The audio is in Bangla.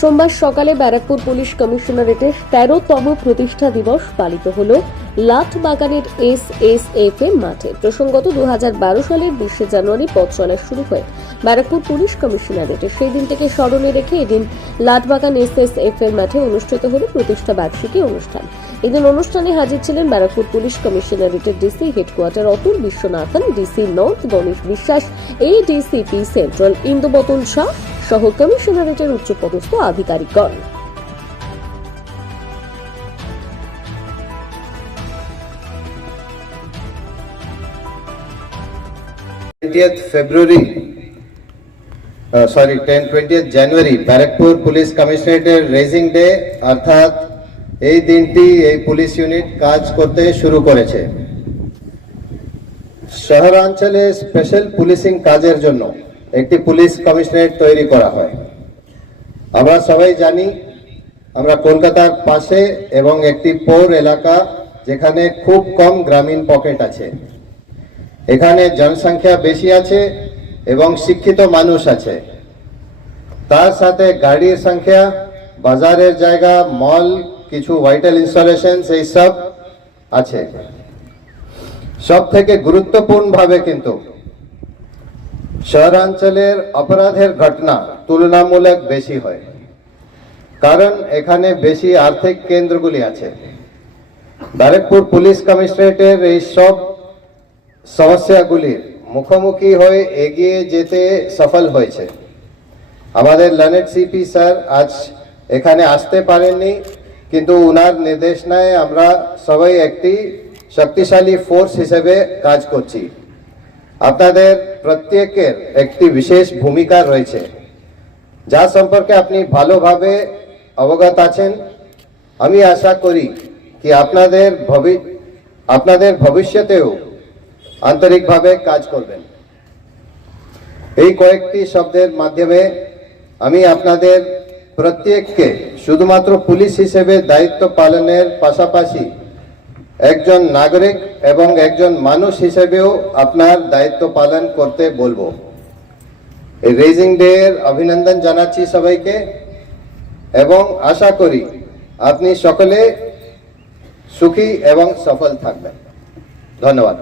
সোমবার সকালে ব্যারাকপুর পুলিশ কমিশনারেটের 13তম প্রতিষ্ঠা দিবস পালিত হল লাটবাগানের SSFM মাঠে। প্রসঙ্গত 2012 সালের 20শে জানুয়ারি পথ চলা শুরু হয় ব্যারাকপুর পুলিশ কমিশনারেটে। সেই দিন থেকে স্মরণে রেখে এদিন লাটবাগান SSFM মাঠে অনুষ্ঠিত হল প্রতিষ্ঠা বার্ষিকী অনুষ্ঠান। এদিন অনুষ্ঠানে হাজির ছিলেন ব্যারাকপুর পুলিশ কমিশনারেটের DC headquarter Atul Viswanathan, DC north Ganesh Biswas, ADCP central ইন্দুবতুল শাহ সহ কমিশনারেটের উচ্চপদস্থ আধিকারিকগণ। জানুয়ারি ব্যারাকপুর পুলিশ কমিশনারেটের রেজিং ডে, অর্থাৎ এই দিনটি এই পুলিশ ইউনিট কাজ করতে শুরু করেছে। শহরাঞ্চলে স্পেশাল পুলিশিং কাজের জন্য একটি পুলিশ কমিশনারেট তৈরি করা হয়। আমরা সবাই জানি আমরা কলকাতার পাশে এবং একটি পৌর এলাকা যেখানে খুব কম গ্রামীণ পকেট আছে। এখানে জনসংখ্যা বেশি আছে এবং শিক্ষিত মানুষ আছে। তার সাথে গাড়ির সংখ্যা, বাজারের জায়গা, মল, কিছু ভাইটাল ইনস্টলেশন এই সব আছে। সব থেকে গুরুত্বপূর্ণ ভাবে কিন্তু শহরাঞ্চলের অপরাধের ঘটনা তুলনামূলক বেশি হয়, কারণ এখানে বেশি আর্থিক কেন্দ্রগুলি আছে। ব্যারাকপুর পুলিশ কমিশনারেটের এই সব সমস্যাগুলির মুখোমুখি হয়ে এগিয়ে যেতে সফল হয়েছে। আমাদের লানেট সিপি স্যার আজ এখানে আসতে পারেননি, কিন্তু উনার নির্দেশনায় আমরা সবাই একটি শক্তিশালী ফোর্স হিসেবে কাজ করছি। আপনাদের প্রত্যেকের একটি বিশেষ ভূমিকা রয়েছে, যা সম্পর্কে আপনি ভালোভাবে অবগত আছেন। আমি আশা করি কি আপনাদের ভবিষ্যতেও আন্তরিকভাবে কাজ করবেন। এই কয়েকটি শব্দের মাধ্যমে আমি আপনাদের প্রত্যেককে শুধুমাত্র পুলিশ হিসেবে দায়িত্ব পালনের পাশাপাশি একজন নাগরিক এবং একজন মানুষ হিসেবেও আপনার দায়িত্ব পালন করতে বলবো। এই রেজিং ডে এর অভিনন্দন জানাচ্ছি সবাইকে এবং আশা করি আপনি সকলে সুখী এবং সফল থাকবেন। ধন্যবাদ।